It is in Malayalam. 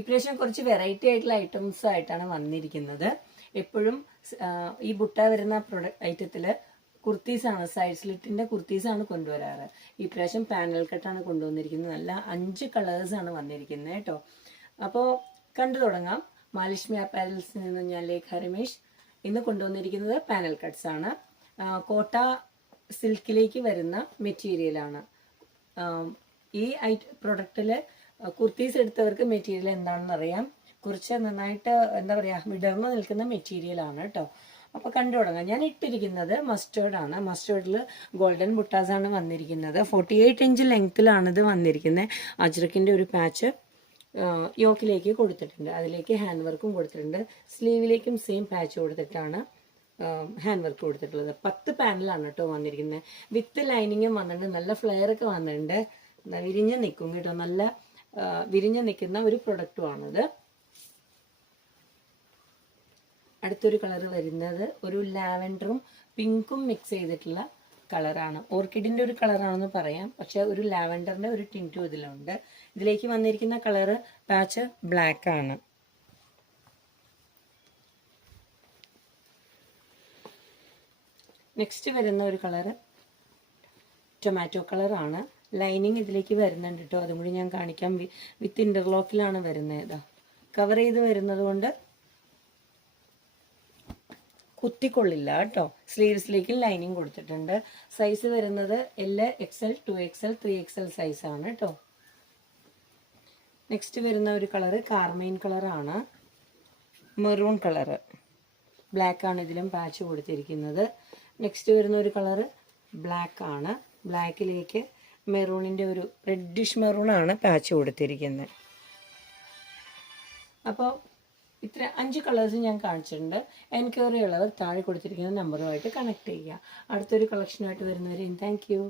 ഇപ്രാവശ്യം കുറച്ച് വെറൈറ്റി ആയിട്ടുള്ള ഐറ്റംസ് ആയിട്ടാണ് വന്നിരിക്കുന്നത്. എപ്പോഴും ഈ ബുട്ട വരുന്ന ഐറ്റത്തിൽ കുർത്തീസാണ്, സൈഡ് സ്ലിറ്റിന്റെ കുർത്തീസാണ് കൊണ്ടുവരാറ്. ഈ പ്രാവശ്യം പാനൽ കട്ടാണ് കൊണ്ടുവന്നിരിക്കുന്നത്. നല്ല 5 കളേഴ്സാണ് വന്നിരിക്കുന്നത് കേട്ടോ. അപ്പോൾ കണ്ടു തുടങ്ങാം. മഹാലക്ഷ്മി അപ്പാരൽസിൽ നിന്ന് ഞാൻ ലേഖ രമേശ്. ഇന്ന് കൊണ്ടുവന്നിരിക്കുന്നത് പാനൽ കട്ട്സ് ആണ്. കോട്ട സിൽക്കിലേക്ക് വരുന്ന മെറ്റീരിയലാണ്. ഈ പ്രൊഡക്റ്റിൽ കുർത്തീസ് എടുത്തവർക്ക് മെറ്റീരിയൽ എന്താണെന്ന് അറിയാം. കുറച്ച് നന്നായിട്ട് എന്താ പറയുക, വിടർന്ന് നിൽക്കുന്ന മെറ്റീരിയലാണ് കേട്ടോ. അപ്പോൾ കണ്ടു തുടങ്ങാം. ഞാൻ ഇട്ടിരിക്കുന്നത് മസ്റ്റേർഡ് ആണ്. മസ്റ്റേർഡിൽ ഗോൾഡൻ ബുട്ടാസാണ് വന്നിരിക്കുന്നത്. 48 ഇഞ്ച് ലെങ്ത്തിലാണ് ഇത് വന്നിരിക്കുന്നത്. അജ്രക്കിൻ്റെ ഒരു പാച്ച് യോക്കിലേക്ക് കൊടുത്തിട്ടുണ്ട്. അതിലേക്ക് ഹാൻഡ് വർക്കും കൊടുത്തിട്ടുണ്ട്. സ്ലീവിലേക്കും സെയിം പാച്ച് കൊടുത്തിട്ടാണ് ഹാൻഡ് വർക്ക് കൊടുത്തിട്ടുള്ളത്. 10 പാനലാണ് കേട്ടോ വന്നിരിക്കുന്നത്. വിത്ത് ലൈനിങ്ങും വന്നിട്ടുണ്ട്. നല്ല ഫ്ലെയർ ഒക്കെ വന്നിട്ടുണ്ട്. വിരിഞ്ഞ് നിൽക്കും കേട്ടോ. നല്ല വിരിഞ്ഞ് നിൽക്കുന്ന ഒരു പ്രൊഡക്റ്റുമാണിത്. അടുത്തൊരു കളർ വരുന്നത് ഒരു ലാവൻഡറും പിങ്കും മിക്സ് ചെയ്തിട്ടുള്ള കളറാണ്. ഓർക്കിഡിൻ്റെ ഒരു കളറാണെന്ന് പറയാം, പക്ഷെ ഒരു ലാവൻഡറിൻ്റെ ഒരു ടിൻറ്റും ഇതിലുണ്ട്. ഇതിലേക്ക് വന്നിരിക്കുന്ന കളറ് പാച്ച് ബ്ലാക്ക് ആണ്. നെക്സ്റ്റ് വരുന്ന ഒരു കളറ് ടൊമാറ്റോ കളറാണ്. ലൈനിങ് ഇതിലേക്ക് വരുന്നുണ്ട് കേട്ടോ. അതും കൂടി ഞാൻ കാണിക്കാം. വിത്ത് ഇൻ്റർലോക്കിലാണ് വരുന്നത്. കവർ ചെയ്ത് വരുന്നത് കൊണ്ട് കുത്തിക്കൊള്ളില്ല കേട്ടോ. സ്ലീവ്സിലേക്ക് ലൈനിങ് കൊടുത്തിട്ടുണ്ട്. സൈസ് വരുന്നത് L, XL, 2XL, 3XL സൈസാണ് കേട്ടോ. നെക്സ്റ്റ് വരുന്ന ഒരു കളറ് കാർമൈൻ കളറാണ്. മെറൂൺ കളറ്, ബ്ലാക്ക് ആണ് ഇതിലും പാച്ച് കൊടുത്തിരിക്കുന്നത്. നെക്സ്റ്റ് വരുന്ന ഒരു കളറ് ബ്ലാക്ക് ആണ്. ബ്ലാക്കിലേക്ക് മെറൂണിൻ്റെ ഒരു റെഡിഷ് മെറൂണാണ് പാച്ച് കൊടുത്തിരിക്കുന്നത്. അപ്പോൾ ഇത്ര 5 കളേഴ്സ് ഞാൻ കാണിച്ചിട്ടുണ്ട്. എൻക്വയറി ഉള്ളവർ താഴെ കൊടുത്തിരിക്കുന്ന നമ്പറുമായിട്ട് കണക്ട് ചെയ്യുക. അടുത്തൊരു കളക്ഷനായിട്ട് വരുന്നവരെ താങ്ക് യു.